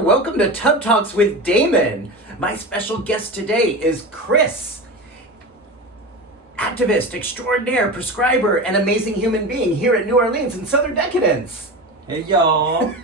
welcome to Tub Talks with Damon. My special guest today is Chris, activist, extraordinaire, prescriber, and amazing human being here at New Orleans in Southern Decadence. Hey, y'all.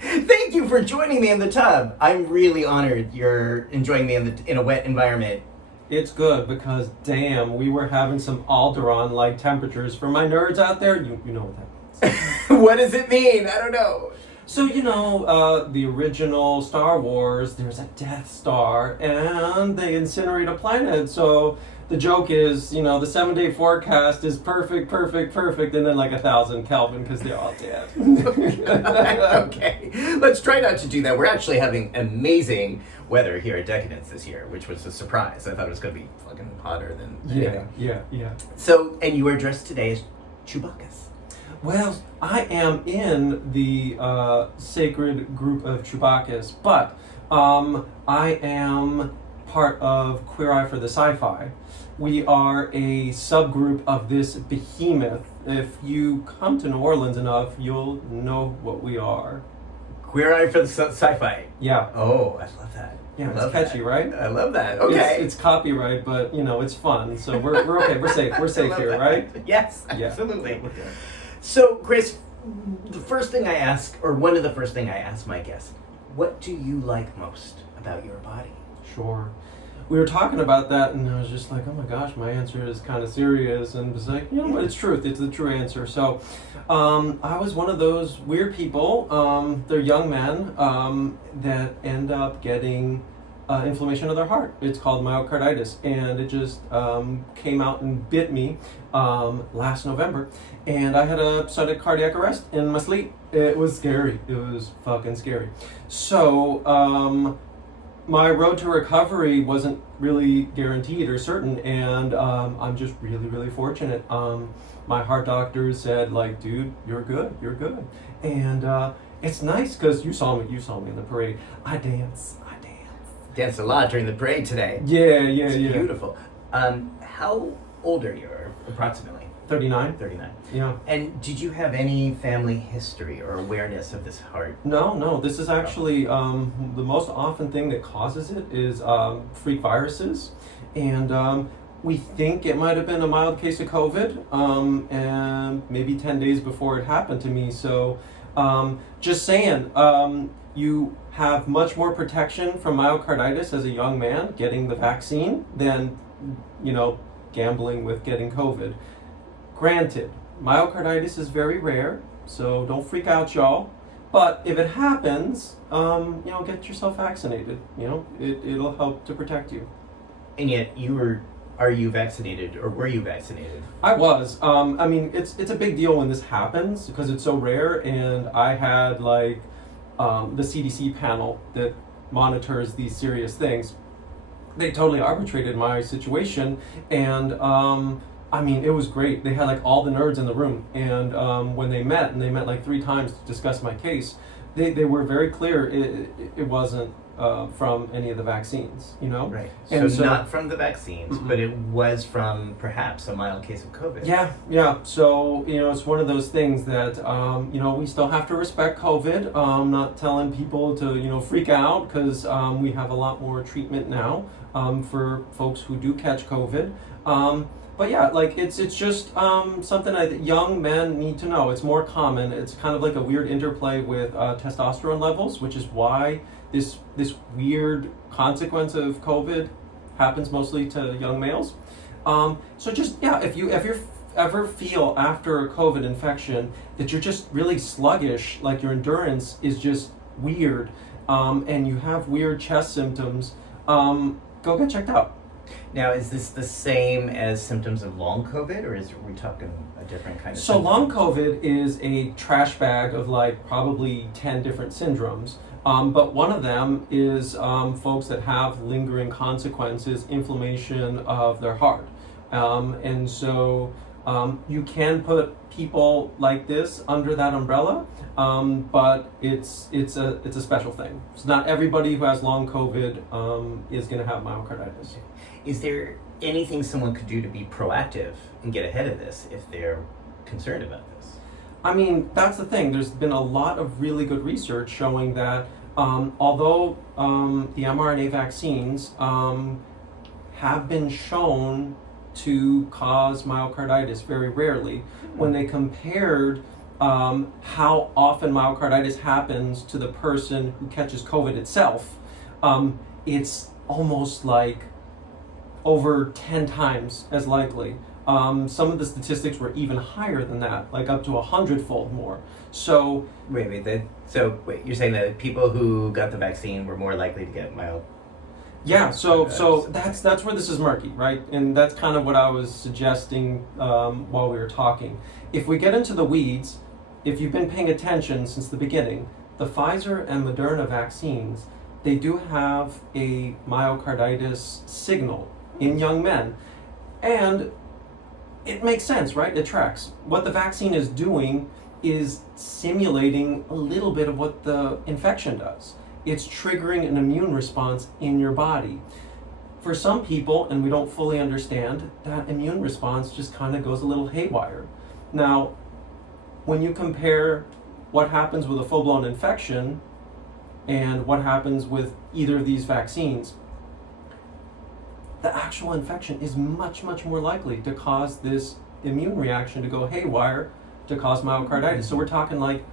Thank you for joining me in the tub. I'm really honored you're enjoying me in a wet environment. It's good because, damn, we were having some Alderon-like temperatures. For my nerds out there, you know what that means. What does it mean? I don't know. So, the original Star Wars, there's a Death Star, and they incinerate a planet. So the joke is, the 7-day forecast is perfect, and then like 1,000 Kelvin because they're all dead. Okay, let's try not to do that. We're actually having amazing weather here at Decadence this year, which was a surprise. I thought it was going to be fucking hotter than anything. Yeah. So, and you were dressed today as Chewbacca's. Well, I am in the sacred group of Chewbaccas, but I am part of Queer Eye for the Sci-Fi. We are a subgroup of this behemoth. If you come to New Orleans enough, you'll know what we are. Queer Eye for the Sci-Fi. Yeah. Oh, I love that. Yeah, it's catchy, that. Right? I love that. Okay. It's copyright, but it's fun. So we're okay. We're safe. We're safe here, that. right? Yes, Yeah. absolutely. Okay. So, Chris, the first thing I ask, or one of the first thing I ask my guests, what do you like most about your body? Sure. We were talking about that, and I was just like, oh my gosh, my answer is kind of serious, and was like, but it's truth. It's the true answer. So, I was one of those weird people. They're young men that end up getting inflammation of their heart. It's called myocarditis, and it just came out and bit me last November, and I had a sudden cardiac arrest in my sleep. It was scary. It was fucking scary. So my road to recovery wasn't really guaranteed or certain, and I'm just really fortunate. My heart doctor said, like, dude, you're good, and it's nice because you saw me in the parade. I dance. Danced a lot during the parade today. Yeah. Beautiful. How old are you, approximately? 39. 39. Yeah. And did you have any family history or awareness of this heart? No. This is actually the most often thing that causes it is freak viruses, and we think it might have been a mild case of COVID, and maybe 10 days before it happened to me. So, just saying, you have much more protection from myocarditis as a young man getting the vaccine than, gambling with getting COVID. Granted, myocarditis is very rare, so don't freak out, y'all. But if it happens, get yourself vaccinated. It'll help to protect you. And yet, are you vaccinated, or were you vaccinated? I was. It's a big deal when this happens because it's so rare, and I had the CDC panel that monitors these serious things. They totally arbitrated my situation, and it was great. They had all the nerds in the room, and when they met 3 times to discuss my case, they were very clear it wasn't from any of the vaccines, Right. And so not from the vaccines, but it was from perhaps a mild case of COVID. Yeah. So, it's one of those things that, we still have to respect COVID. Not telling people to, freak out because we have a lot more treatment now for folks who do catch COVID. But yeah, it's just something that young men need to know. It's more common. It's kind of like a weird interplay with testosterone levels, which is why this weird consequence of COVID happens mostly to young males. If you ever feel after a COVID infection that you're just really sluggish, like your endurance is just weird, and you have weird chest symptoms, go get checked out. Now, is this the same as symptoms of long COVID, or are we talking a different kind of So symptoms? long COVID is a trash bag of probably 10 different syndromes. But one of them is folks that have lingering consequences, inflammation of their heart. And so you can put people like this under that umbrella, but it's a special thing. So not everybody who has long COVID is going to have myocarditis. Is there anything someone could do to be proactive and get ahead of this if they're concerned about this? I mean, that's the thing. There's been a lot of really good research showing that Although the mRNA vaccines have been shown to cause myocarditis very rarely, when they compared how often myocarditis happens to the person who catches COVID itself, it's almost like over 10 times as likely. Some of the statistics were even higher than that, like up to 100-fold more. So Wait, you're saying that people who got the vaccine were more likely to get mild? yeah, so that's where this is murky, right? And that's kind of what I was suggesting while we were talking. If we get into the weeds, if you've been paying attention since the beginning, the Pfizer and Moderna vaccines, they do have a myocarditis signal in young men. And it makes sense, right? It tracks. What the vaccine is doing is simulating a little bit of what the infection does. It's triggering an immune response in your body. For some people, and we don't fully understand, that immune response just kind of goes a little haywire. Now, when you compare what happens with a full-blown infection and what happens with either of these vaccines, the actual infection is much, much more likely to cause this immune reaction to go haywire, to cause myocarditis. So we're talking like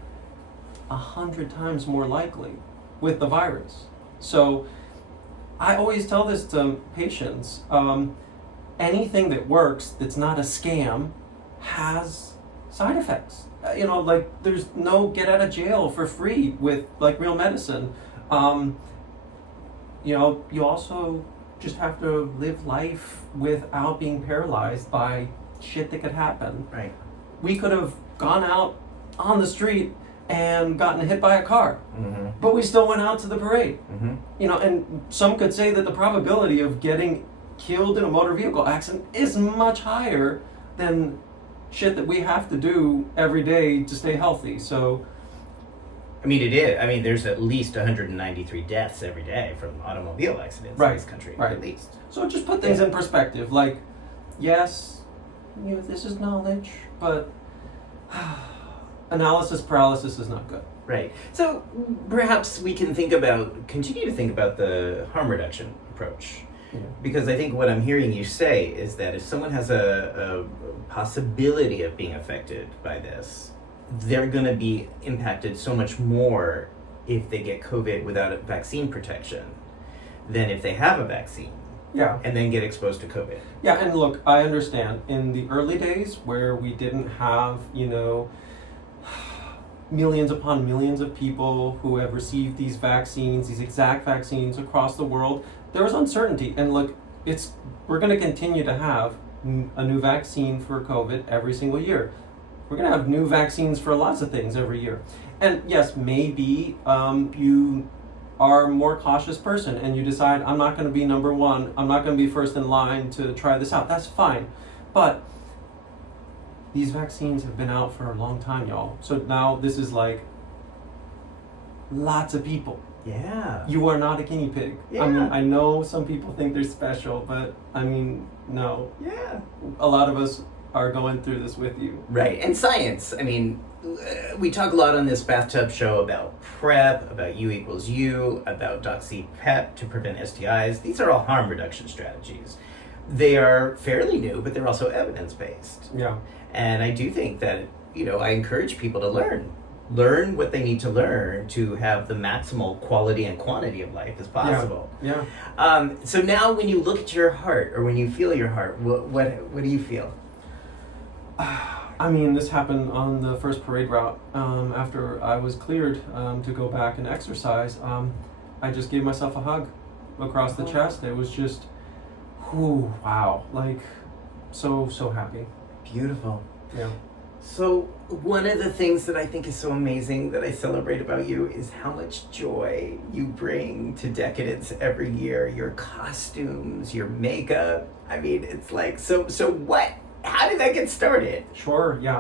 100 times more likely with the virus. So I always tell this to patients, anything that works that's not a scam has side effects. Like there's no get out of jail for free with like real medicine. You also just have to live life without being paralyzed by shit that could happen. Right. We could have gone out on the street and gotten hit by a car, but we still went out to the parade. And some could say that the probability of getting killed in a motor vehicle accident is much higher than shit that we have to do every day to stay healthy. So I mean, it is. I mean, there's at least 193 deaths every day from automobile accidents in this country, at least. So just put things in perspective. Like, yes, this is knowledge, but analysis paralysis is not good. Right. So perhaps we can continue to think about the harm reduction approach. Yeah. Because I think what I'm hearing you say is that if someone has a possibility of being affected by this, they're going to be impacted so much more if they get COVID without a vaccine protection than if they have a vaccine. Yeah. And then get exposed to COVID. Yeah, and look, I understand. In the early days where we didn't have, millions upon millions of people who have received these vaccines, these exact vaccines across the world, there was uncertainty. And look, we're going to continue to have a new vaccine for COVID every single year. We're going to have new vaccines for lots of things every year. And yes, maybe you are a more cautious person and you decide, I'm not going to be number one, I'm not going to be first in line to try this out. That's fine. But these vaccines have been out for a long time, y'all. So now this is like lots of people. Yeah. You are not a guinea pig. Yeah. I mean, I know some people think they're special, but I mean, no. Yeah. A lot of us are going through this with you. Right. And science. I mean, we talk a lot on this bathtub show about PrEP, about U equals U, about DoxyPEP to prevent STIs. These are all harm reduction strategies. They are fairly new, but they're also evidence-based. Yeah. And I do think that, I encourage people to learn what they need to learn to have the maximal quality and quantity of life as possible. Yeah. So now when you look at your heart or when you feel your heart, what do you feel? I mean, this happened on the first parade route. After I was cleared to go back and exercise, I just gave myself a hug across the chest. It was just, wow, like so happy. Beautiful. Yeah. So one of the things that I think is so amazing that I celebrate about you is how much joy you bring to Decadence every year. Your costumes, your makeup. I mean, it's like, so what? How did that get started? Sure, yeah.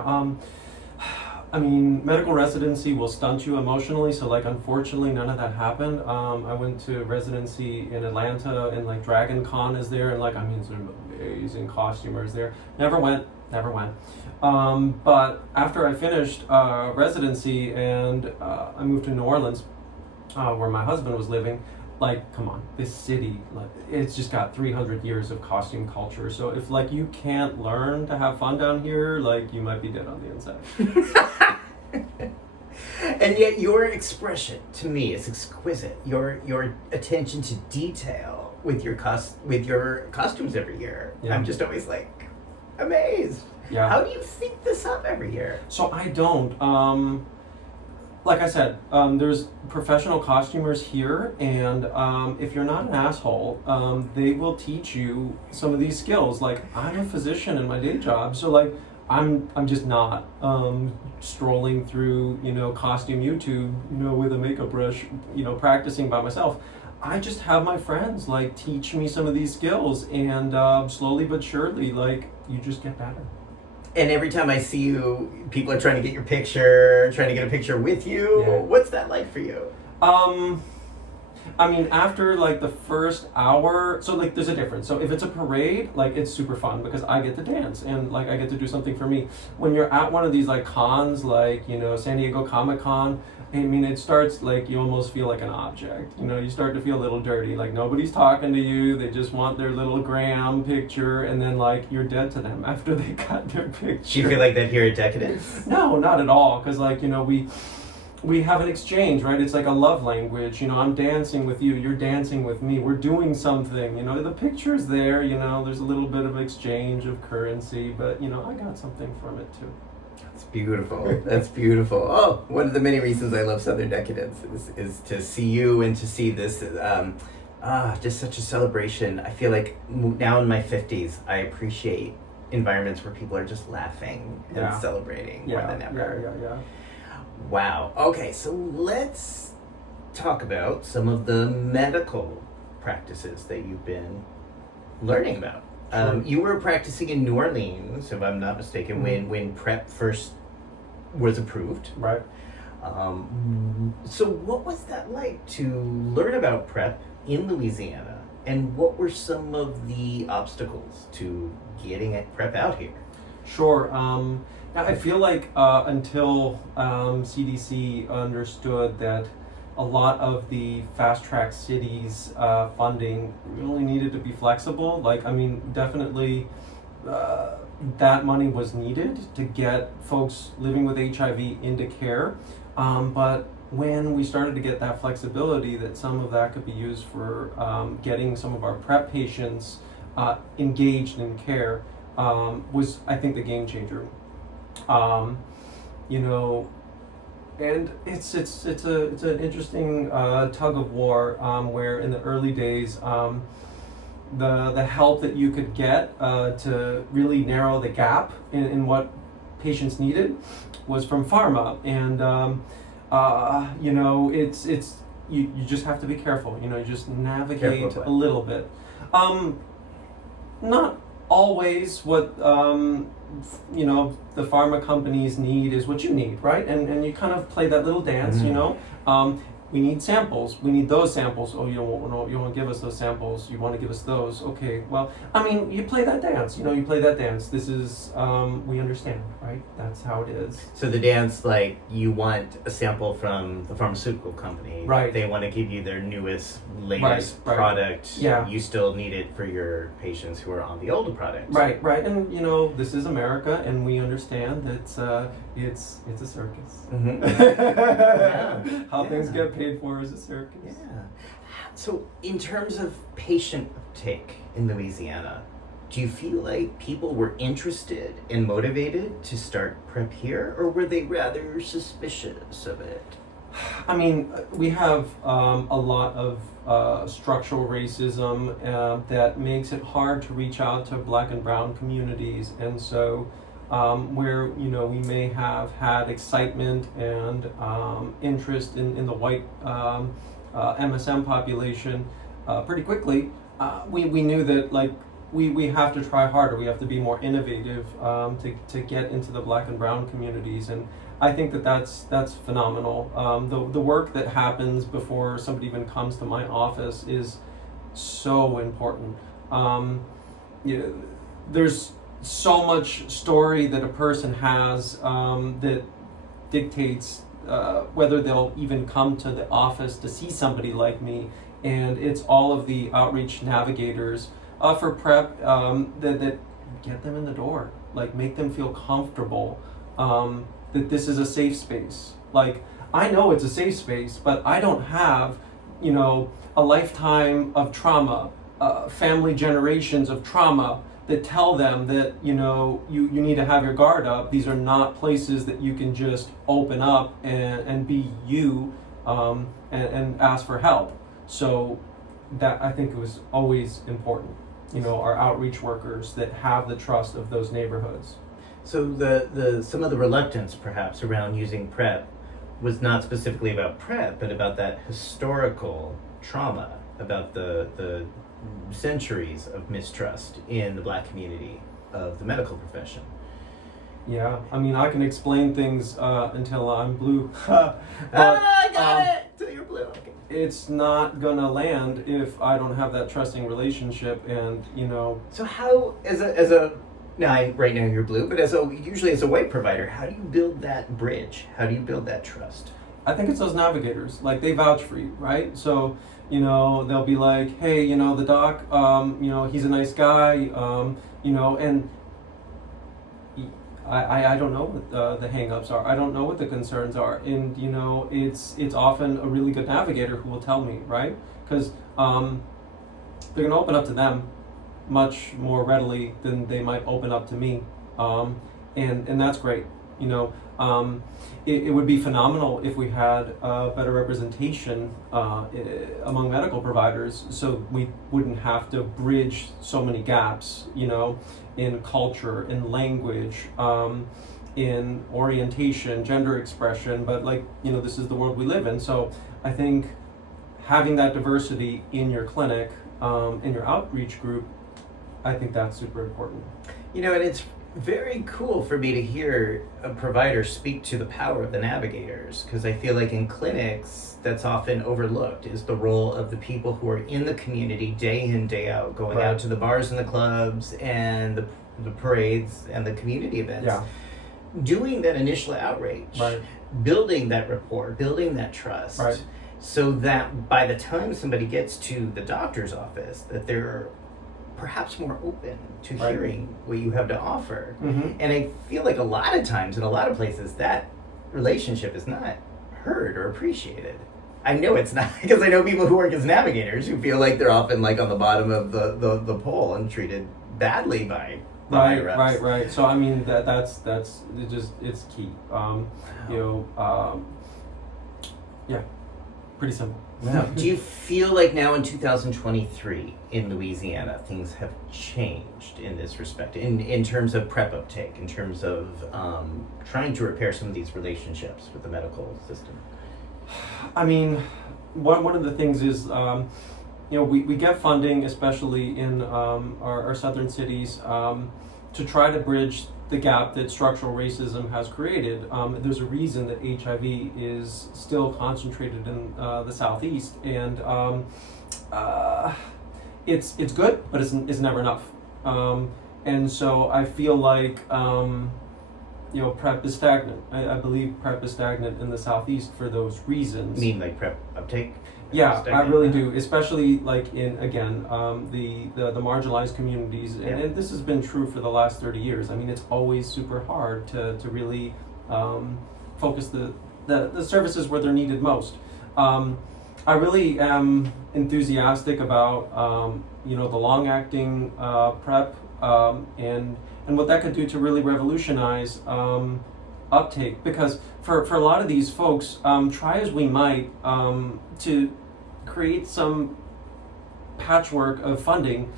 I mean, medical residency will stunt you emotionally, so like unfortunately none of that happened. I went to residency in Atlanta and like Dragon Con is there and like, I mean, some amazing costumers there. Never went. But after I finished residency and I moved to New Orleans, where my husband was living, like, come on, this city, like, it's just got 300 years of costume culture. So if, like, you can't learn to have fun down here, like, you might be dead on the inside. And yet your expression to me is exquisite. Your attention to detail with your costumes every year. Yeah. I'm just always like amazed. Yeah. How do you think this up every year? So I don't. Like I said, there's professional costumers here, and if you're not an asshole, they will teach you some of these skills. Like, I'm a physician in my day job, so like I'm just not strolling through, costume YouTube, with a makeup brush, practicing by myself. I just have my friends like teach me some of these skills, and slowly but surely, like, you just get better. And every time I see you, people are trying to get your picture, trying to get a picture with you. Yeah. What's that like for you? I mean, after like the first hour, so like there's a difference. So if it's a parade, like, it's super fun because I get to dance and like I get to do something for me. When you're at one of these like cons, like, San Diego Comic-Con, I mean, it starts like you almost feel like an object. You start to feel a little dirty. Like, nobody's talking to you. They just want their little gram picture, and then like you're dead to them after they got their picture. Do you feel like that here at Decadence? No, not at all. Because like, we have an exchange, right? It's like a love language. I'm dancing with you, you're dancing with me, we're doing something. The picture's there, there's a little bit of exchange of currency, but I got something from it too. That's beautiful. That's beautiful. Oh, one of the many reasons I love Southern Decadence is to see you and to see this. Just such a celebration. I feel like now in my 50s, I appreciate environments where people are just laughing and celebrating more than ever. Yeah. Wow. Okay, so let's talk about some of the medical practices that you've been learning about. Sure. You were practicing in New Orleans, if I'm not mistaken, when PrEP first was approved. Right. So what was that like to learn about PrEP in Louisiana, and what were some of the obstacles to getting PrEP out here? Sure. Now, I feel like until CDC understood that a lot of the fast-track cities funding really needed to be flexible. Like, I mean, definitely that money was needed to get folks living with HIV into care. But when we started to get that flexibility, that some of that could be used for getting some of our PrEP patients engaged in care, was, I think, the game changer. And it's an interesting tug of war, where in the early days, the help that you could get to really narrow the gap in what patients needed was from pharma, and it's you just have to be careful. You just navigate a little bit. Not always what the pharma companies need is what you need, right? And you kind of play that little dance. We need samples. We need those samples. Oh, you don't give us those samples. You want to give us those. Okay, well, I mean, you play that dance. You play that dance. This is, we understand, right? That's how it is. So the dance, like, you want a sample from the pharmaceutical company. Right. They want to give you their latest product. Yeah. You still need it for your patients who are on the older product. Right. And, this is America, and we understand that it's a circus. Mm-hmm. How things get paid for is a circus. Yeah. So in terms of patient uptake in Louisiana, do you feel like people were interested and motivated to start PrEP here, or were they rather suspicious of it? I mean, we have a lot of structural racism that makes it hard to reach out to Black and Brown communities, and so where we may have had excitement and interest in the white MSM population pretty quickly, we knew that, like, we have to try harder. We have to be more innovative to get into the Black and Brown communities, and I think that's phenomenal. The work that happens before somebody even comes to my office is so important. There's so much story that a person has that dictates whether they'll even come to the office to see somebody like me. And it's all of the outreach navigators for PrEP that get them in the door, like make them feel comfortable that this is a safe space. Like, I know it's a safe space, but I don't have, a lifetime of trauma, family generations of trauma that tell them that, you need to have your guard up. These are not places that you can just open up and be you and ask for help. So that, I think, was always important. Our outreach workers that have the trust of those neighborhoods. So the some of the reluctance perhaps around using PrEP was not specifically about PrEP, but about that historical trauma, about the centuries of mistrust in the Black community of the medical profession. Yeah, I mean, I can explain things until I'm blue. I got it! Till you're blue. Okay. It's not gonna land if I don't have that trusting relationship, and So how, as a now right now you're blue, but usually as a white provider, how do you build that bridge? How do you build that trust? I think it's those navigators. Like, they vouch for you, right? So they'll be like, hey, the doc, he's a nice guy, and I don't know what the hang-ups are. I don't know what the concerns are. And, it's often a really good navigator who will tell me, right? Because they're going to open up to them much more readily than they might open up to me. And that's great. It would be phenomenal if we had better representation among medical providers, so we wouldn't have to bridge so many gaps, in culture, in language, in orientation, gender expression. But this is the world we live in. So I think having that diversity in your clinic, in your outreach group, I think that's super important. And it's very cool for me to hear a provider speak to the power of the navigators, because I feel like in clinics that's often overlooked is the role of the people who are in the community day in, day out, going Right. out to the bars and the clubs and the parades and the community events. Yeah. Doing that initial outreach, Right. building that rapport, building that trust, Right. so that by the time somebody gets to the doctor's office, that they're perhaps more open to Right. hearing what you have to offer. Mm-hmm. And I feel like a lot of times in a lot of places that relationship is not heard or appreciated. I know it's not, because I know people who work as navigators who feel like they're often like on the bottom of the pole and treated badly by reps. Right. So I mean that's it's key. Yeah, pretty simple. Wow. Do you feel like now in 2023 in Louisiana things have changed in this respect, in terms of PrEP uptake, in terms of trying to repair some of these relationships with the medical system? I mean, one of the things is, we get funding, especially in our southern cities, to try to bridge the gap that structural racism has created. There's a reason that HIV is still concentrated in the Southeast, and it's good, but it's never enough. And so I feel like PrEP is stagnant. I believe PrEP is stagnant in the Southeast for those reasons. You mean like PrEP uptake? Yeah, Stagnant? I really do, especially like in, again, the marginalized communities, and this has been true for the last 30 years. I mean, it's always super hard to really focus the services where they're needed most. I really am enthusiastic about the long-acting PrEP and what that could do to really revolutionize uptake, because for a lot of these folks, try as we might to create some patchwork of funding,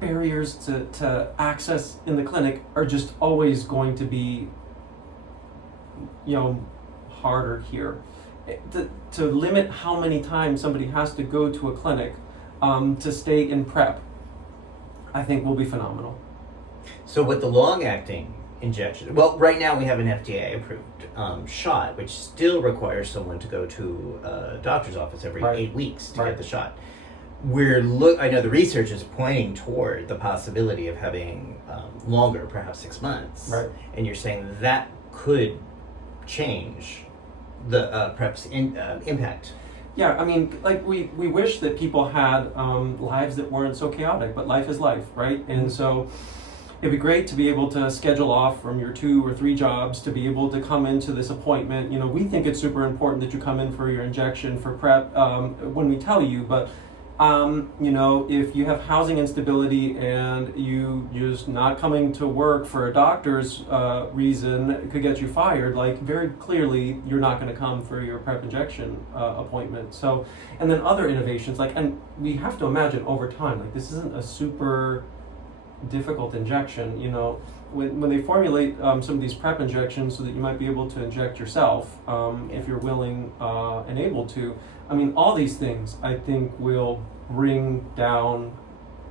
barriers to access in the clinic are just always going to be harder here. To limit how many times somebody has to go to a clinic to stay in PrEP, I think will be phenomenal. So with the long-acting injection, well, right now we have an FDA-approved shot, which still requires someone to go to a doctor's office every 8 weeks to get the shot. I know the research is pointing toward the possibility of having longer, perhaps 6 months. Right. And you're saying that could change the PrEP's impact. Yeah, I mean, like we wish that people had lives that weren't so chaotic, but life is life, right? And so it'd be great to be able to schedule off from your 2 or 3 jobs to be able to come into this appointment. You know, we think it's super important that you come in for your injection for PrEP when we tell you, but you know, if you have housing instability and you just not coming to work for a doctor's reason, it could get you fired. Like, very clearly, you're not going to come for your PrEP injection appointment. So, and then other innovations, like, and we have to imagine over time, like, this isn't a super difficult injection. You know, when they formulate some of these PrEP injections so that you might be able to inject yourself if you're willing and able to. I mean, all these things I think will bring down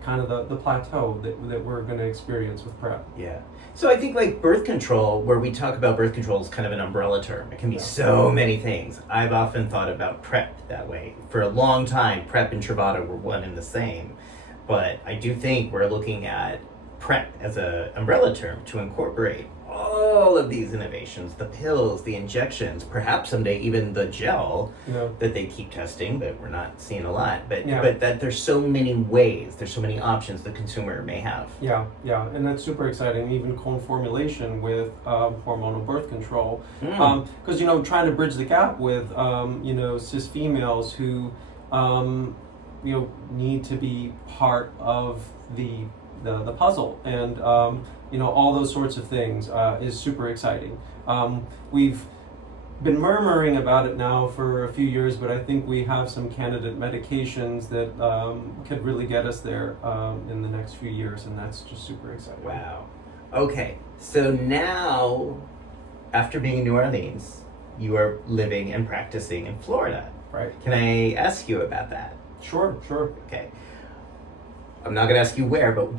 kind of the plateau that we're going to experience with PrEP. Yeah. So I think like birth control, where we talk about birth control is kind of an umbrella term. It can be so many things. I've often thought about PrEP that way. For a long time, PrEP and Truvada were one and the same. But I do think we're looking at PrEP as an umbrella term to incorporate all of these innovations, the pills, the injections, perhaps someday even the gel that they keep testing, but we're not seeing a lot. But that there's so many ways, there's so many options the consumer may have. Yeah, and that's super exciting. Even co-formulation with hormonal birth control, because you know, trying to bridge the gap with you know, cis females who you know, need to be part of the puzzle, and you know, all those sorts of things is super exciting. We've been murmuring about it now for a few years, but I think we have some candidate medications that could really get us there in the next few years, and that's just super exciting. Wow. Okay, so now, after being in New Orleans, you are living and practicing in Florida. Right. Can I ask you about that? Sure. Okay. I'm not gonna ask you where, but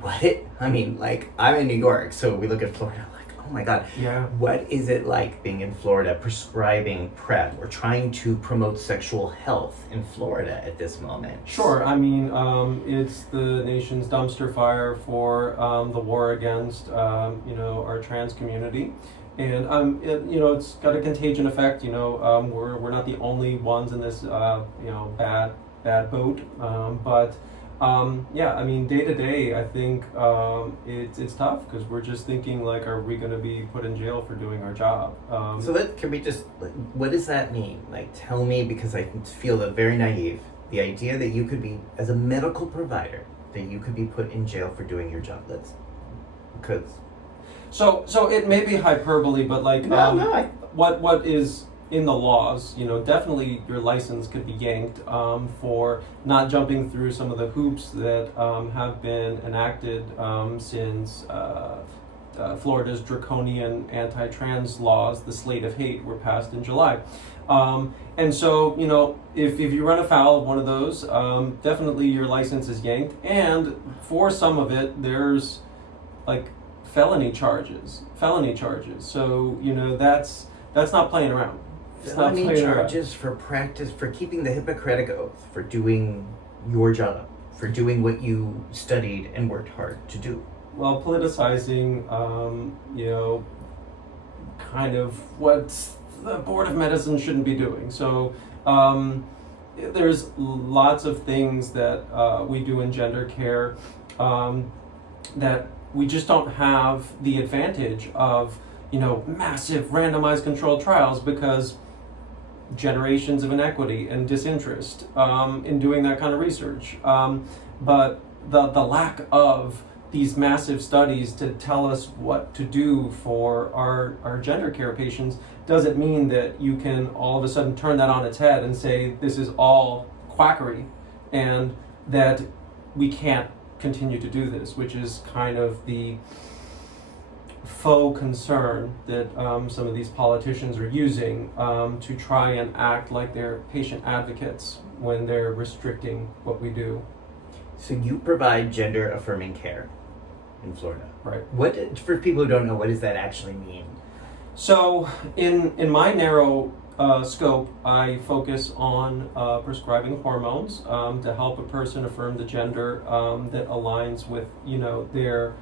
I mean, like, I'm in New York, so we look at Florida like, oh my God. Yeah. What is it like being in Florida, prescribing PrEP or trying to promote sexual health in Florida at this moment? Sure. I mean, it's the nation's dumpster fire for the war against, you know, our trans community. And you know, it's got a contagion effect. You know, we're not the only ones in this, you know, bad boat. But yeah, I mean, day to day, I think it's tough because we're just thinking like, are we going to be put in jail for doing our job? Can we just, what does that mean? Like, tell me, because I feel that very naive. The idea that you could be, as a medical provider, that you could be put in jail for doing your job. So it may be hyperbole, but like, what is in the laws, you know, definitely your license could be yanked for not jumping through some of the hoops that have been enacted since Florida's draconian anti-trans laws, the Slate of Hate, were passed in July. And so, you know, if you run afoul of one of those, definitely your license is yanked. And for some of it, there's like felony charges. So, you know, that's not playing around. Felony charges for keeping the Hippocratic Oath, for doing your job, for doing what you studied and worked hard to do. Well, politicizing, you know, kind of what the Board of Medicine shouldn't be doing. So there's lots of things that we do in gender care that we just don't have the advantage of, you know, massive randomized controlled trials, because generations of inequity and disinterest in doing that kind of research. But the lack of these massive studies to tell us what to do for our gender care patients doesn't mean that you can all of a sudden turn that on its head and say this is all quackery and that we can't continue to do this, which is kind of the faux concern that some of these politicians are using to try and act like they're patient advocates when they're restricting what we do. So you provide gender affirming care in Florida. Right. What, for people who don't know, what does that actually mean? So in my narrow scope, I focus on prescribing hormones to help a person affirm the gender that aligns with, you know, their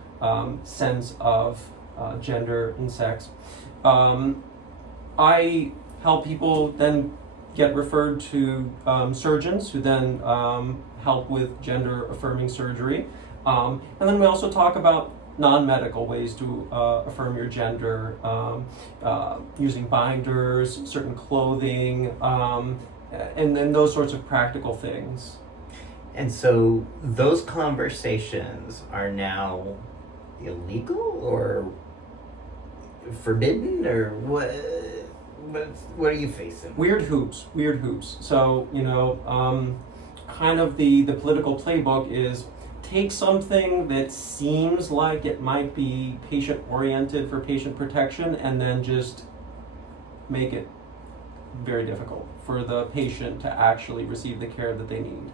sense of gender and sex. I help people then get referred to surgeons who then help with gender affirming surgery. And then we also talk about non-medical ways to affirm your gender, using binders, certain clothing, and then those sorts of practical things. And so those conversations are now illegal or forbidden, or what are you facing? Weird hoops. So, kind of the political playbook is take something that seems like it might be patient-oriented for patient protection and then just make it very difficult for the patient to actually receive the care that they need.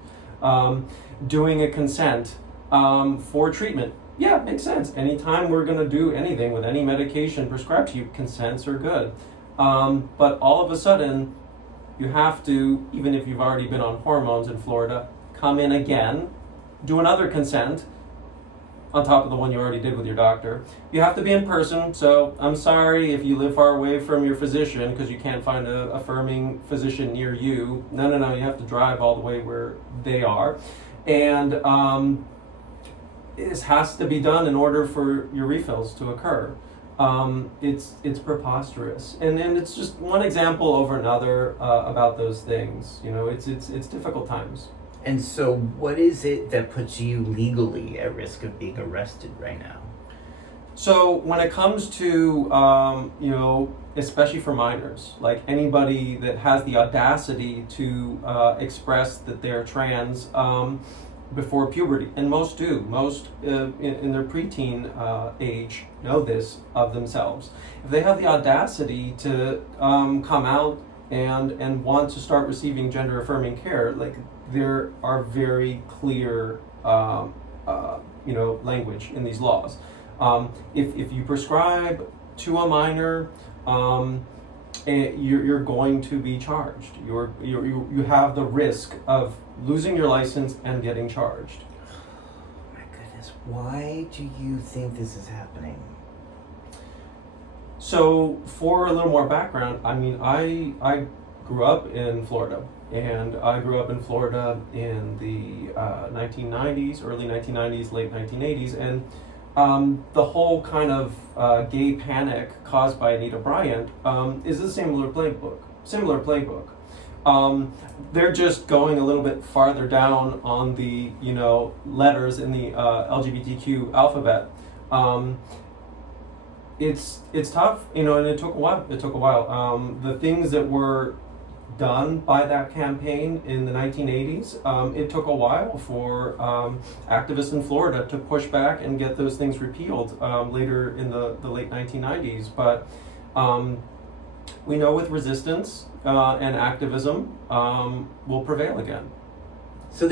Doing a consent for treatment. Yeah, makes sense. Anytime we're going to do anything with any medication prescribed to you, consents are good. But all of a sudden, you have to, even if you've already been on hormones in Florida, come in again, do another consent on top of the one you already did with your doctor. You have to be in person, so I'm sorry if you live far away from your physician because you can't find a affirming physician near you. No, you have to drive all the way where they are. And this has to be done in order for your refills to occur. It's preposterous, and it's just one example over another about those things. It's difficult times. And so what is it that puts you legally at risk of being arrested right now? So when it comes to, especially for minors, like anybody that has the audacity to express that they're trans before puberty, and most do, in their preteen age know this of themselves. If they have the audacity to come out and want to start receiving gender affirming care, like there are very clear language in these laws. If you prescribe to a minor, you're going to be charged. You have the risk of losing your license and getting charged. My goodness, why do you think this is happening? So for a little more background, I grew up in Florida. And I grew up in Florida in the 1990s, early 1990s, late 1980s, and the whole kind of gay panic caused by Anita Bryant is a similar playbook. They're just going a little bit farther down on the letters in the LGBTQ alphabet. It's tough, and it took a while. The things that were done by that campaign in the 1980s, it took a while for activists in Florida to push back and get those things repealed later in the late 1990s. But we know with resistance and activism will prevail again. So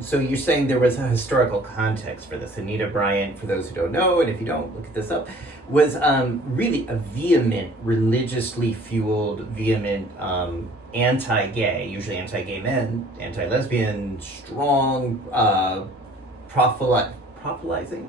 so you're saying there was a historical context for this. Anita Bryant, for those who don't know, and if you don't, look this up, was really a vehement, religiously fueled, anti-gay, usually anti-gay men, anti-lesbian, strong, proselytizing,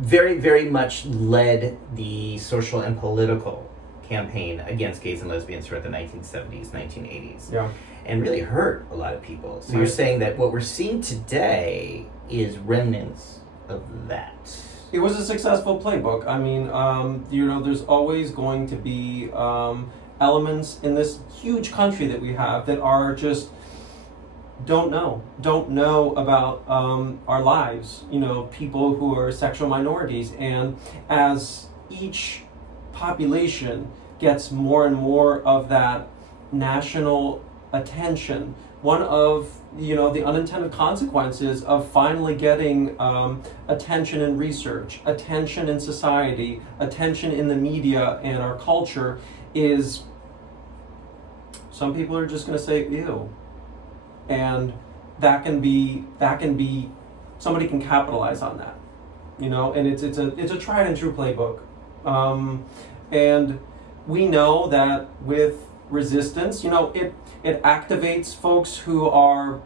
very, very much led the social and political campaign against gays and lesbians throughout the 1970s, 1980s. Yeah. And really hurt a lot of people. So Right. You're saying that what we're seeing today is remnants of that. It was a successful playbook. There's always going to be elements in this huge country that we have that are just don't know about our lives. People who are sexual minorities, and as each population gets more and more of that national attention, one of the unintended consequences of finally getting attention in research, attention in society, attention in the media and our culture is some people are just going to say ew, and that can be somebody can capitalize on that, and it's a tried and true playbook, and we know that with resistance, it activates folks who are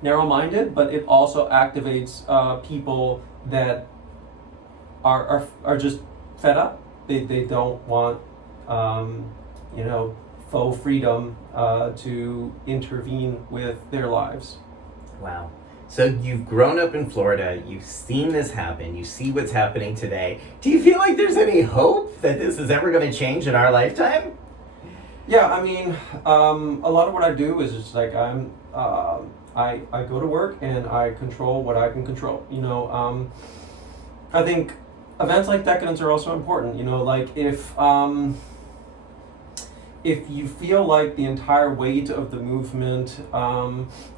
narrow-minded, but it also activates people that are just fed up. They don't want you know, faux freedom to intervene with their lives. Wow. So you've grown up in Florida, you've seen this happen, you see what's happening today. Do you feel like there's any hope that this is ever going to change in our lifetime? Yeah, I mean, a lot of what I do is just like I go to work and I control what I can control. You know, I think events like Decadence are also important. You know, like if you feel like the entire weight of the movement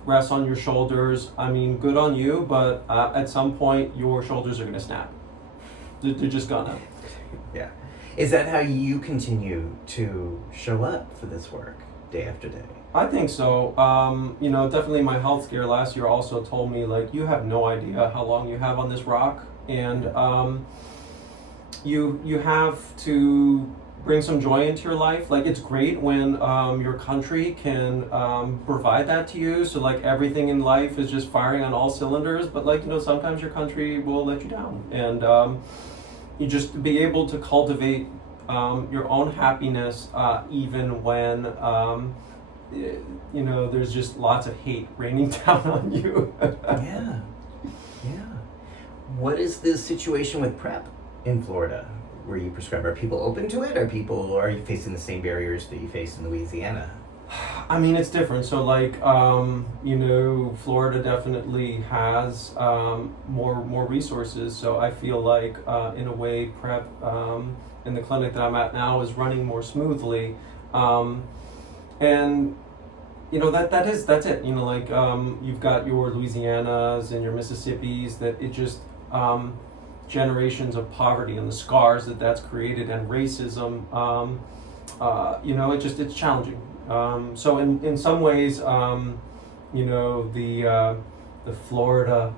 rests on your shoulders, I mean, good on you, but at some point your shoulders are going to snap. They're just gonna. Yeah. Is that how you continue to show up for this work day after day? I think so. You know, definitely my health scare last year also told me, like, you have no idea how long you have on this rock, and you have to bring some joy into your life. Like, it's great when your country can provide that to you, so like everything in life is just firing on all cylinders, but like, you know, sometimes your country will let you down, and you just be able to cultivate your own happiness even when you know, there's just lots of hate raining down on you. Yeah. What is the situation with PrEP in Florida where you prescribe? Are people open to it? Are you facing the same barriers that you face in Louisiana? I mean, it's different. So like, you know, Florida definitely has more resources. So I feel like in a way PrEP in the clinic that I'm at now is running more smoothly. And you know, that's it. You know, like you've got your Louisianas and your Mississippis that it just generations of poverty and the scars that's created, and racism. You know, it's challenging. So in some ways, you know, the Florida,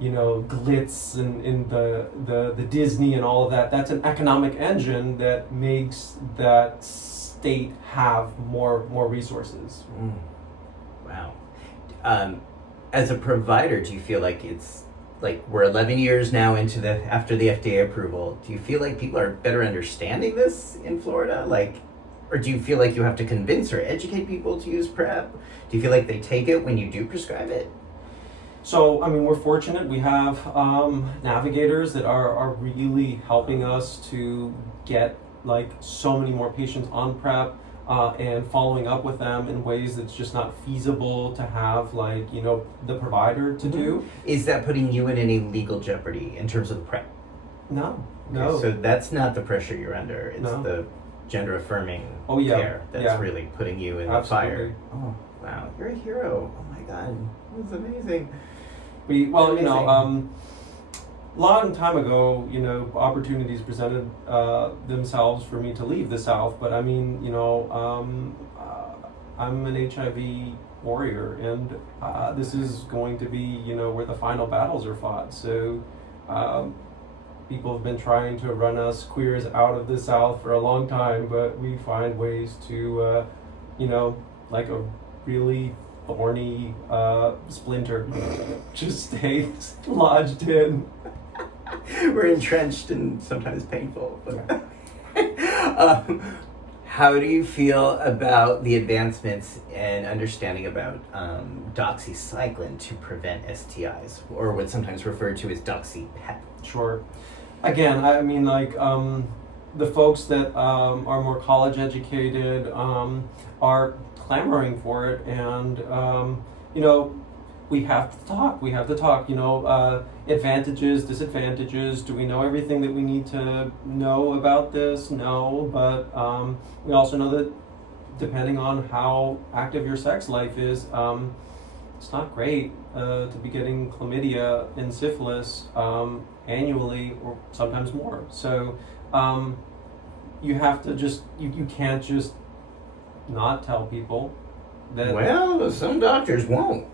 you know, glitz and in the Disney and all of that, that's an economic engine that makes that state have more resources. Wow. As a provider, do you feel like it's like we're 11 years now after the FDA approval? Do you feel like people are better understanding this in Florida? Like, or do you feel like you have to convince or educate people to use PrEP? Do you feel like they take it when you do prescribe it? So, I mean, we're fortunate. We have navigators that are really helping us to get like so many more patients on PrEP and following up with them in ways that's just not feasible to have, like, you know, the provider to do. Is that putting you in any legal jeopardy in terms of the PrEP? No. So that's not the pressure you're under. It's the gender affirming care that's really putting you in the fire. Oh, wow. You're a hero. Oh my God. This is amazing. You know, a long time ago, you know, opportunities presented themselves for me to leave the South, but I mean, you know, I'm an HIV warrior, and this is going to be, you know, where the final battles are fought. So people have been trying to run us queers out of the South for a long time, but we find ways to, you know, like a really thorny splinter just stays lodged in. We're entrenched and sometimes painful. How do you feel about the advancements and understanding about doxycycline to prevent STIs, or what's sometimes referred to as DoxyPEP? Sure. Again, I mean, like, the folks that are more college educated are clamoring for it, and you know, we have to talk, you know, advantages, disadvantages. Do we know everything that we need to know about this? No, but we also know that depending on how active your sex life is, it's not great to be getting chlamydia and syphilis annually, or sometimes more. So you have to just, you can't just not tell people that. Well, some doctors won't.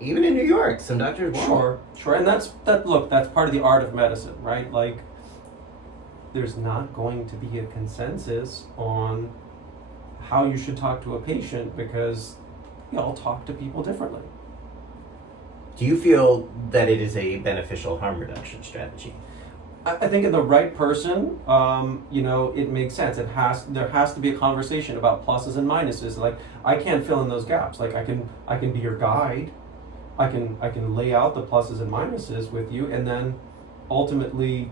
Even in New York, some doctors won't. Sure, and that's part of the art of medicine, right? Like, there's not going to be a consensus on how you should talk to a patient because we all talk to people differently. Do you feel that it is a beneficial harm reduction strategy? I think in the right person, it makes sense. There has to be a conversation about pluses and minuses. Like, I can't fill in those gaps. Like, I can be your guide. I can lay out the pluses and minuses with you, and then ultimately,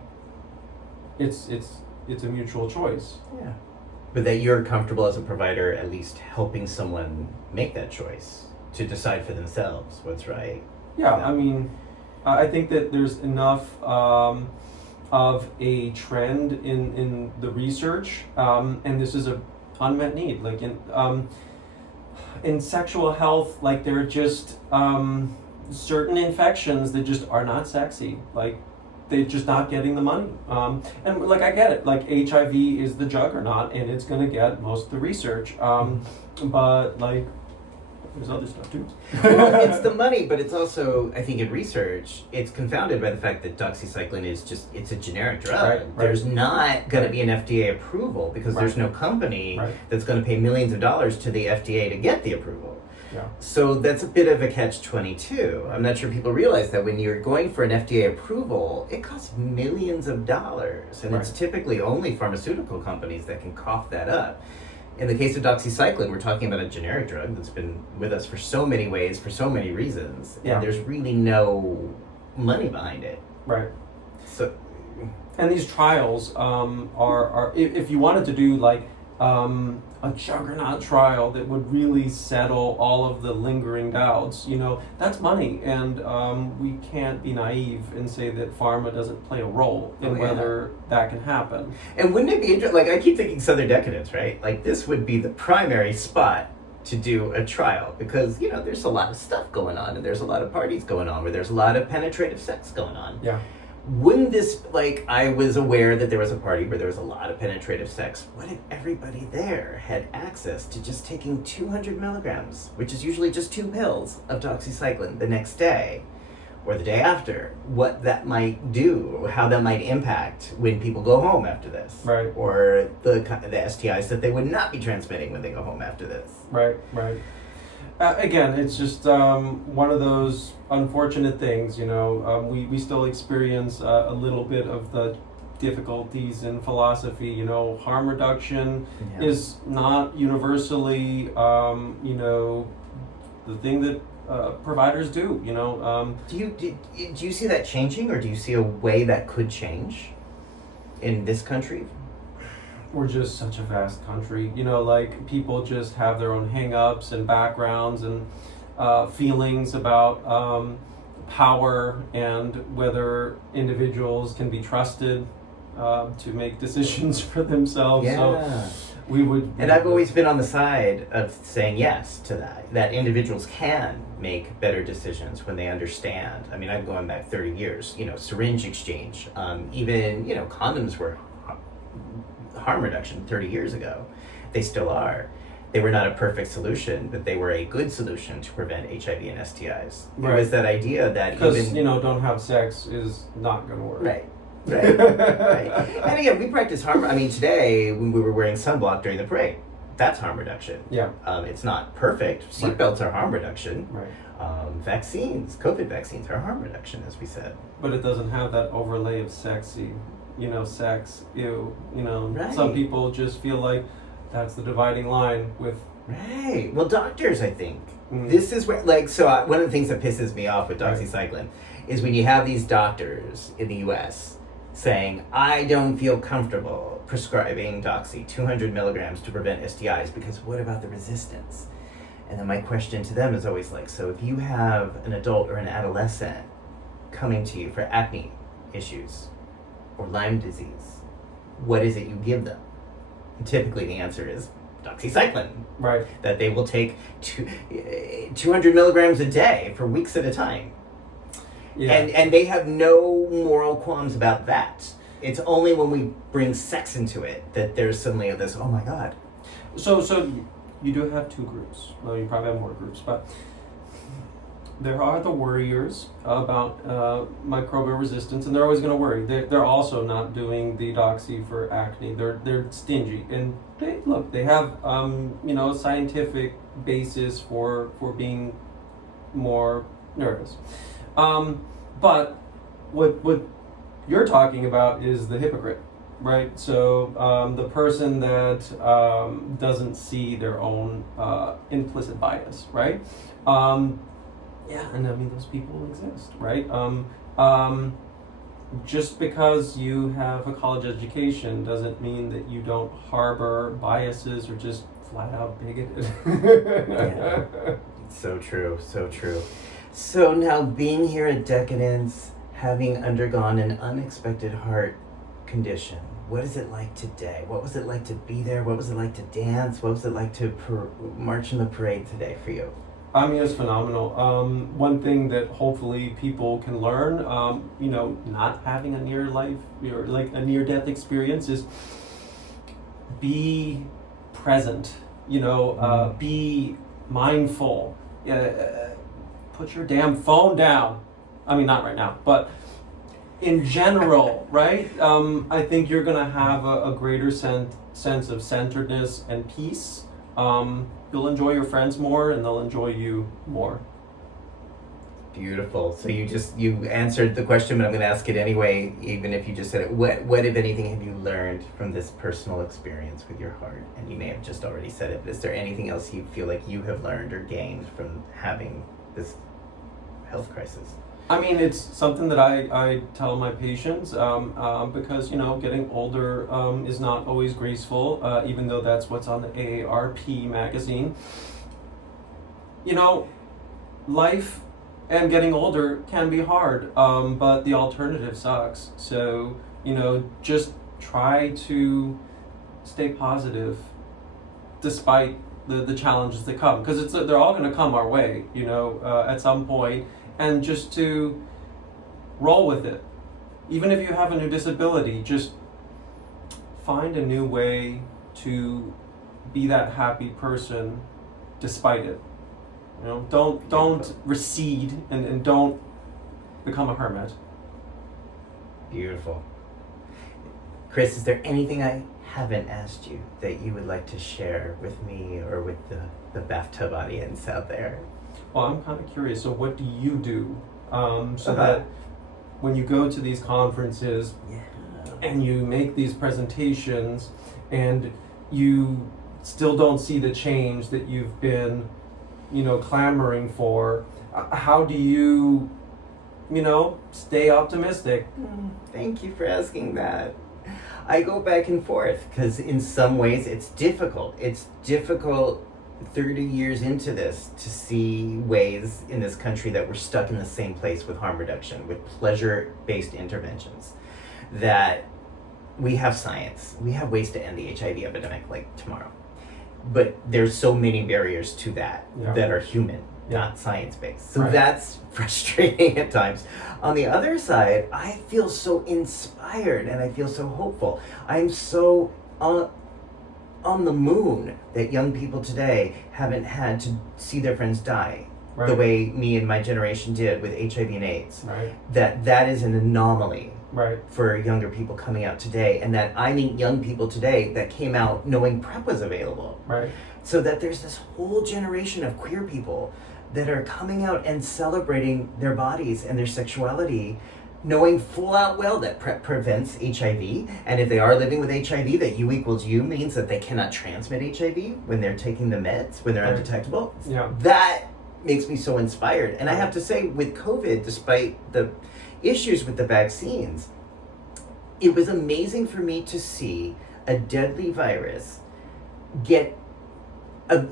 it's a mutual choice. Yeah. But that you're comfortable as a provider at least helping someone make that choice to decide for themselves what's right. Yeah, I mean, I think that there's enough of a trend in the research, and this is a unmet need. Like in sexual health, like there are just certain infections that just are not sexy. Like they're just not getting the money. And like I get it. Like HIV is the juggernaut, and it's going to get most of the research. But like, there's other stuff too. Well, it's the money, but it's also, I think in research, it's confounded by the fact that doxycycline is it's a generic drug. Right. There's not going to be an FDA approval because there's no company that's going to pay millions of dollars to the FDA to get the approval. Yeah. So that's a bit of a catch-22. I'm not sure people realize that when you're going for an FDA approval, it costs millions of dollars. And it's typically only pharmaceutical companies that can cough that up. In the case of doxycycline, we're talking about a generic drug that's been with us for so many ways, for so many reasons, and there's really no money behind it. Right. So, and these trials are if you wanted to do like a juggernaut trial that would really settle all of the lingering doubts, that's money, and we can't be naive and say that pharma doesn't play a role in whether that can happen. And wouldn't it be interesting? Like, I keep thinking Southern Decadence, right? Like, this would be the primary spot to do a trial because, there's a lot of stuff going on, and there's a lot of parties going on where there's a lot of penetrative sex going on. Yeah. Wouldn't this, like, I was aware that there was a party where there was a lot of penetrative sex. What if everybody there had access to just taking 200 milligrams, which is usually just 2 pills of doxycycline the next day or the day after? What that might do, how that might impact when people go home after this. Right. Or the STIs that they would not be transmitting when they go home after this. Right. Again, it's just one of those unfortunate things, we still experience a little bit of the difficulties in philosophy, harm reduction is not universally, the thing that providers do, Do you see that changing, or do you see a way that could change in this country? We're just such a vast country, like people just have their own hang-ups and backgrounds and feelings about power and whether individuals can be trusted to make decisions for themselves. Yeah. So and I've always been on the side of saying yes to that individuals can make better decisions when they understand. I mean, I'm going back 30 years, syringe exchange, even, condoms were harm reduction 30 years ago. They still are. They were not a perfect solution, but they were a good solution to prevent HIV and STIs. There was that idea that because don't have sex is not going to work. Right. And again, we practice harm. I mean, today when we were wearing sunblock during the parade, that's harm reduction. Yeah. It's not perfect. Seatbelts are harm reduction. Right. Vaccines, COVID vaccines are harm reduction, as we said. But it doesn't have that overlay of sexy. Sex, ew, some people just feel like that's the dividing line with... Right. Well, doctors, I think. This is where, one of the things that pisses me off with doxycycline is when you have these doctors in the U.S. saying, I don't feel comfortable prescribing doxy 200 milligrams to prevent STIs because what about the resistance? And then my question to them is always so if you have an adult or an adolescent coming to you for acne issues, or Lyme disease, what is it you give them? And typically the answer is doxycycline. Right. That they will take 200 milligrams a day for weeks at a time. Yeah. And they have no moral qualms about that. It's only when we bring sex into it that there's suddenly this, oh my God. So you do have 2 groups. Well, you probably have more groups, but there are the worriers about microbial resistance, and they're always going to worry. They're also not doing the doxy for acne. They're stingy, and they have a scientific basis for being more nervous. But what you're talking about is the hypocrite, right? So the person that doesn't see their own implicit bias, right? Yeah, and I mean those people exist, right? Just because you have a college education doesn't mean that you don't harbor biases or just flat out bigoted. Yeah. So true, so true. So now being here at Decadence, having undergone an unexpected heart condition, what is it like today? What was it like to be there? What was it like to dance? What was it like to march in the parade today for you? I mean, it's phenomenal. One thing that hopefully people can learn, not having a near life or like a near death experience is be present, be mindful. Put your damn phone down. I mean, not right now, but in general, right? I think you're going to have a greater sense of centeredness and peace. You'll enjoy your friends more and they'll enjoy you more. Beautiful. So you answered the question, but I'm going to ask it anyway, even if you just said it. What, if anything, have you learned from this personal experience with your heart? And you may have just already said it, but is there anything else you feel like you have learned or gained from having this health crisis? I mean, it's something that I tell my patients because, getting older is not always graceful, even though that's what's on the AARP magazine. Life and getting older can be hard, but the alternative sucks. So, just try to stay positive despite the challenges that come, because they're all going to come our way, at some point. And just to roll with it. Even if you have a new disability, just find a new way to be that happy person despite it. Don't recede and don't become a hermit. Beautiful. Chris, is there anything I haven't asked you that you would like to share with me or with the bathtub audience out there? Well, I'm kind of curious. So what do you do that when you go to these conferences and you make these presentations and you still don't see the change that you've been, clamoring for, how do you, stay optimistic? Thank you for asking that. I go back and forth because in some ways it's difficult. It's difficult 30 years into this to see ways in this country that we're stuck in the same place with harm reduction, with pleasure-based interventions, that we have science, we have ways to end the HIV epidemic like tomorrow. But there's so many barriers to that that are human, not science-based. So that's frustrating at times. On the other side, I feel so inspired and I feel so hopeful. I'm so on the moon that young people today haven't had to see their friends die the way me and my generation did with HIV and AIDS. That is an anomaly for younger people coming out today, and that I meet young people today that came out knowing PrEP was available. So that there's this whole generation of queer people that are coming out and celebrating their bodies and their sexuality, knowing full out well that PrEP prevents HIV, and if they are living with HIV, that U equals U means that they cannot transmit HIV when they're taking the meds, when they're undetectable. That makes me so inspired. And I have to say, with COVID, despite the issues with the vaccines, it was amazing for me to see a deadly virus get an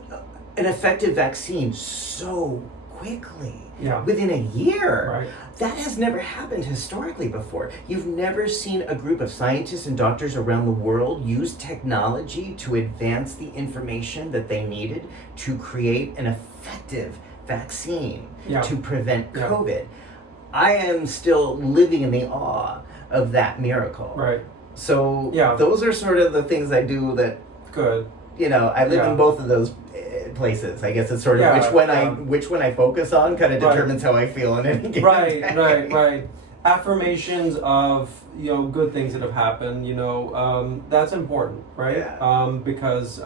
effective vaccine so quickly. Within a year. That has never happened historically before. You've never seen a group of scientists and doctors around the world use technology to advance the information that they needed to create an effective vaccine to prevent COVID. I am still living in the awe of that miracle. So those are sort of the things I do that I live in both of those places. I guess it's sort of which one I focus on kind of determines how I feel in any given day. Affirmations of good things that have happened, that's important, because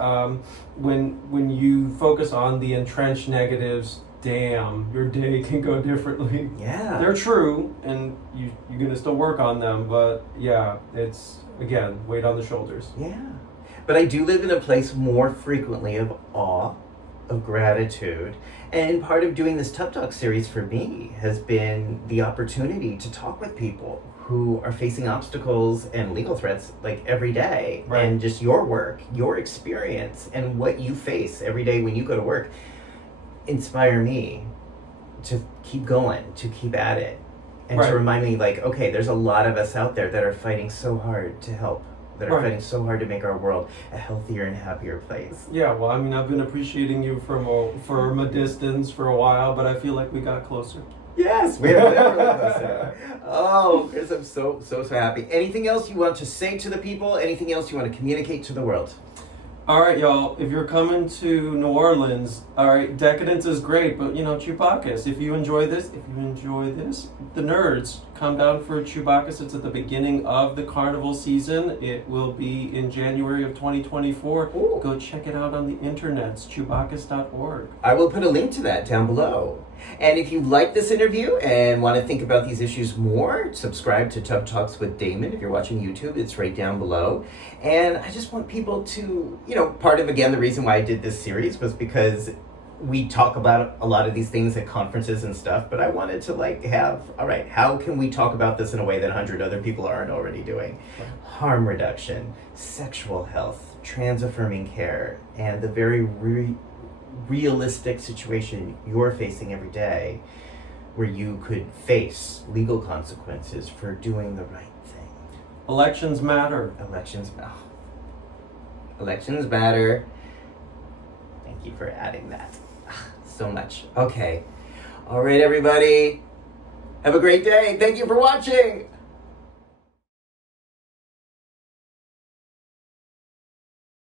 when you focus on the entrenched negatives, damn, your day can go differently. Yeah. They're true, and you're gonna still work on them, but yeah, it's, again, weight on the shoulders. Yeah. But I do live in a place more frequently of awe, of gratitude. And part of doing this Tough Talk series for me has been the opportunity to talk with people who are facing obstacles and legal threats like every day. Right. And just your work, your experience, and what you face every day when you go to work inspire me to keep going, to keep at it. And Right. to remind me, like, okay, there's a lot of us out there that are fighting so hard to help, that are Right. fighting so hard to make our world a healthier and happier place. Yeah, well, I mean, I've been appreciating you from a distance for a while, but I feel like we got closer. Yes, we have definitely listened. Oh, Chris, I'm so happy. Anything else you want to say to the people? Anything else you want to communicate to the world? All right, y'all, if you're coming to New Orleans, all right, Decadence is great, but, Chewbacca's. If you enjoy this, the nerds, come down for Chewbacca's. It's at the beginning of the carnival season. It will be in January of 2024. Ooh. Go check it out on the internet, chewbaccas.org. I will put a link to that down below. And if you like this interview and want to think about these issues more, subscribe to Tough Talks with Damon. If you're watching YouTube, it's right down below. And I just want people to, part of, again, the reason why I did this series was because we talk about a lot of these things at conferences and stuff, but I wanted to all right, how can we talk about this in a way that 100 other people aren't already doing? Harm reduction, sexual health, trans-affirming care, and the very realistic situation you're facing every day where you could face legal consequences for doing the right thing. Elections matter. Elections matter. Thank you for adding that so much. Okay. All right, everybody. Have a great day. Thank you for watching.